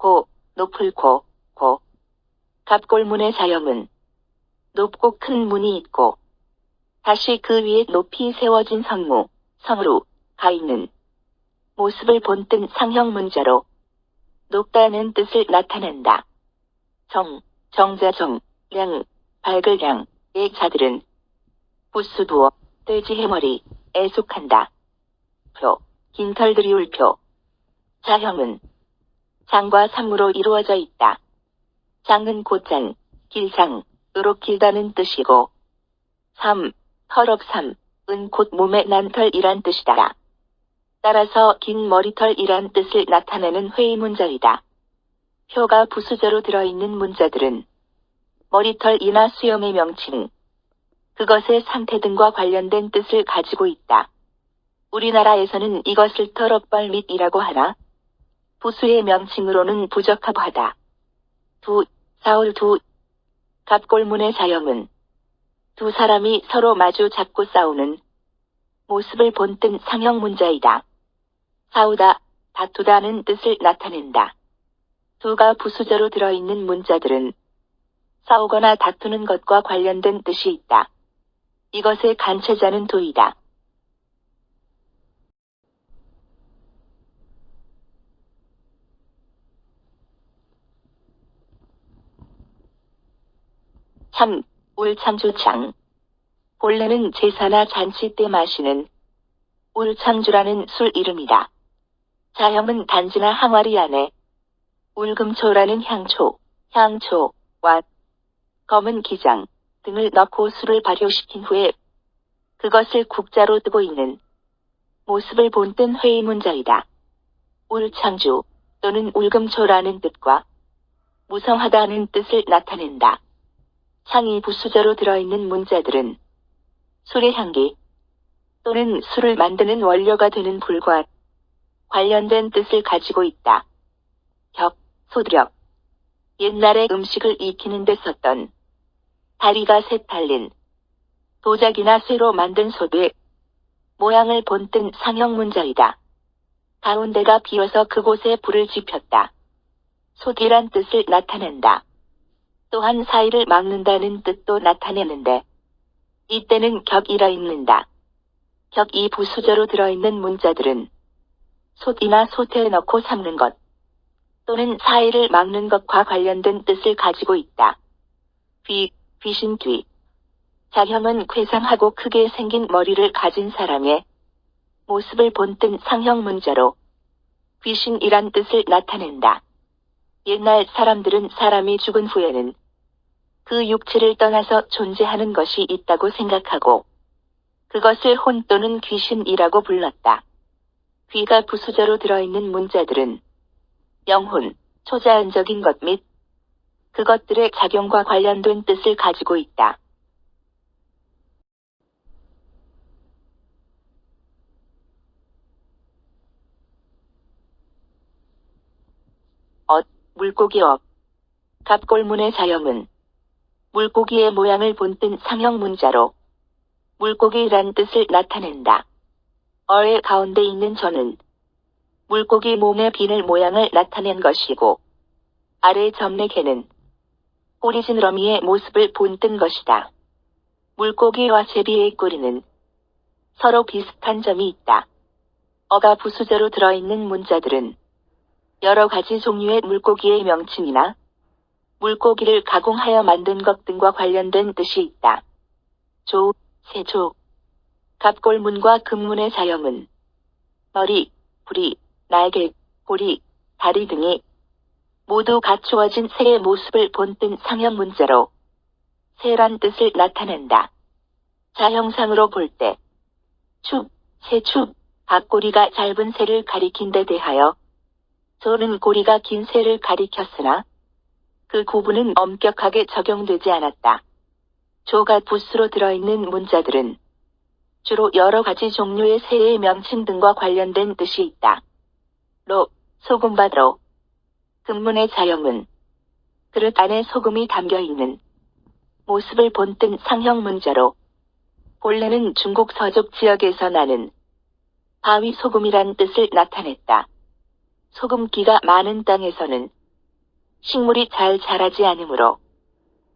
고, 높을 고, 고. 갑골문의 자형은 높고 큰 문이 있고 다시 그 위에 높이 세워진 성무, 성으로 가 있는 모습을 본뜬 상형 문자로 높다는 뜻을 나타낸다. 정자정, 량, 밝을 량의 자들은 부수부어, 돼지 해머리에 속한다. 긴 털들이 울표. 자형은 장과 삼무로 이루어져 있다. 장은 곧장, 길장으로 길다는 뜻이고 털업삼은 곧 몸에 난 털이란 뜻이다. 따라서 긴 머리털이란 뜻을 나타내는 회의문자이다. 표가 부수저로 들어있는 문자들은 머리털이나 수염의 명칭, 그것의 상태 등과 관련된 뜻을 가지고 있다. 우리나라에서는 이것을 털업발밑이라고 하나 부수의 명칭으로는 부적합하다. 사울 갑골문의 자형은 두 사람이 서로 마주 잡고 싸우는 모습을 본뜬 상형 문자이다. 싸우다, 다투다는 뜻을 나타낸다. 두가 부수저로 들어있는 문자들은 싸우거나 다투는 것과 관련된 뜻이 있다. 이것의 간체자는 두이다. 울창주창. 본래는 제사나 잔치 때 마시는 울창주라는 술 이름이다. 자형은 단지나 항아리 안에 울금초라는 향초와 검은 기장 등을 넣고 술을 발효시킨 후에 그것을 국자로 뜨고 있는 모습을 본뜬 회의문자이다. 울창주 또는 울금초라는 뜻과 무성하다는 뜻을 나타낸다. 창이 부수저로 들어있는 문자들은 술의 향기 또는 술을 만드는 원료가 되는 불과 관련된 뜻을 가지고 있다. 소드력. 옛날에 음식을 익히는 데 썼던 다리가 셋 달린 도자기나 쇠로 만든 솥의 모양을 본뜬 상형 문자이다. 가운데가 비어서 그곳에 불을 지폈다. 솥이란 뜻을 나타낸다. 또한 사이를 막는다는 뜻도 나타내는데 이때는 격이라 읽는다. 격이 부수저로 들어있는 문자들은 솥이나 솥에 넣고 삶는 것 또는 사이를 막는 것과 관련된 뜻을 가지고 있다. 귀신 귀. 자형은 괴상하고 크게 생긴 머리를 가진 사람의 모습을 본뜬 상형 문자로 귀신이란 뜻을 나타낸다. 옛날 사람들은 사람이 죽은 후에는 그 육체를 떠나서 존재하는 것이 있다고 생각하고 그것을 혼 또는 귀신이라고 불렀다. 귀가 부수저로 들어있는 문자들은 영혼, 초자연적인 것 및 그것들의 작용과 관련된 뜻을 가지고 있다. 물고기업. 갑골문의 자형은 물고기의 모양을 본뜬 상형 문자로 물고기란 뜻을 나타낸다. 어의 가운데 있는 저는 물고기 몸의 비늘 모양을 나타낸 것이고 아래 점내개는 꼬리지느러미의 모습을 본뜬 것이다. 물고기와 제비의 꼬리는 서로 비슷한 점이 있다. 어가 부수저로 들어있는 문자들은 여러 가지 종류의 물고기의 명칭이나 물고기를 가공하여 만든 것 등과 관련된 뜻이 있다. 세조. 갑골문과 금문의 자형은 머리, 부리, 날개, 꼬리, 다리 등이 모두 갖추어진 새의 모습을 본뜬 상형 문자로 새란 뜻을 나타낸다. 자형상으로 볼 때 새축, 앞꼬리가 짧은 새를 가리킨 데 대하여 조는 꼬리가 긴 새를 가리켰으나 그 구분은 엄격하게 적용되지 않았다. 조가 부수로 들어있는 문자들은 주로 여러 가지 종류의 새의 명칭 등과 관련된 뜻이 있다. 소금밭으로. 금문의 자형은 그릇 안에 소금이 담겨있는 모습을 본뜬 상형 문자로 본래는 중국 서쪽 지역에서 나는 바위 소금이란 뜻을 나타냈다. 소금기가 많은 땅에서는 식물이 잘 자라지 않으므로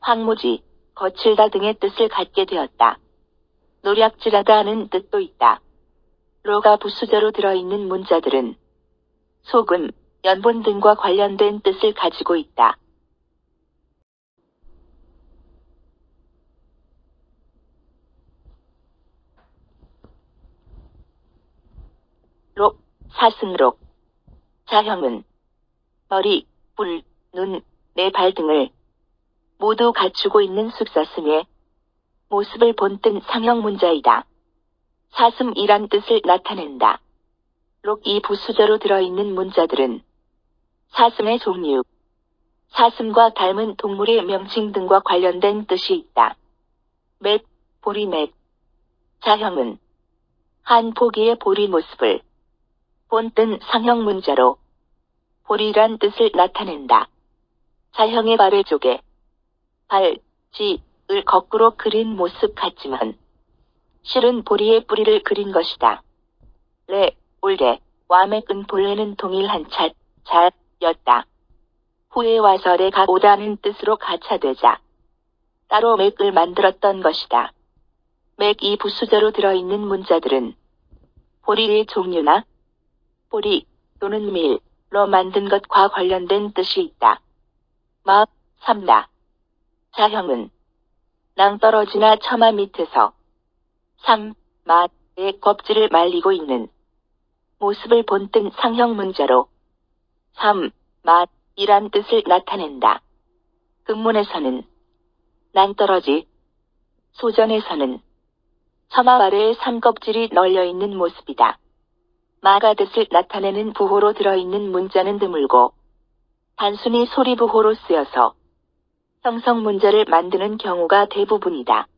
황무지, 거칠다 등의 뜻을 갖게 되었다. 노략질하다는 뜻도 있다. 로가 부수저로 들어있는 문자들은 소금, 연분 등과 관련된 뜻을 가지고 있다. 록, 사슴록. 자형은 머리, 뿔, 눈, 네 발 등을 모두 갖추고 있는 숫사슴의 모습을 본뜬 상형 문자이다. 사슴이란 뜻을 나타낸다. 록이 부수저로 들어있는 문자들은 사슴의 종류, 사슴과 닮은 동물의 명칭 등과 관련된 뜻이 있다. 맷, 보리맷. 자형은 한 포기의 보리 모습을 본뜬 상형 문자로 보리란 뜻을 나타낸다. 자형의 발의 쪽에 발, 지,을 거꾸로 그린 모습 같지만 실은 보리의 뿌리를 그린 것이다. 레, 올레, 와맥은 본래는 동일한 잣, 잣였다. 후에 와서 레가 오다는 뜻으로 가차되자 따로 맥을 만들었던 것이다. 맥이 부수저로 들어있는 문자들은 보리의 종류나 보리 또는 밀로 만든 것과 관련된 뜻이 있다. 마, 삼다. 자형은 낭떠러지나 처마 밑에서 맛의 껍질을 말리고 있는 모습을 본뜬 상형 문자로 맛이란 뜻을 나타낸다. 금문에서는 낭떠러지, 소전에서는 처마 아래에 삼껍질이 널려있는 모습이다. 마가 뜻을 나타내는 부호로 들어있는 문자는 드물고 단순히 소리 부호로 쓰여서 형성 문자를 만드는 경우가 대부분이다.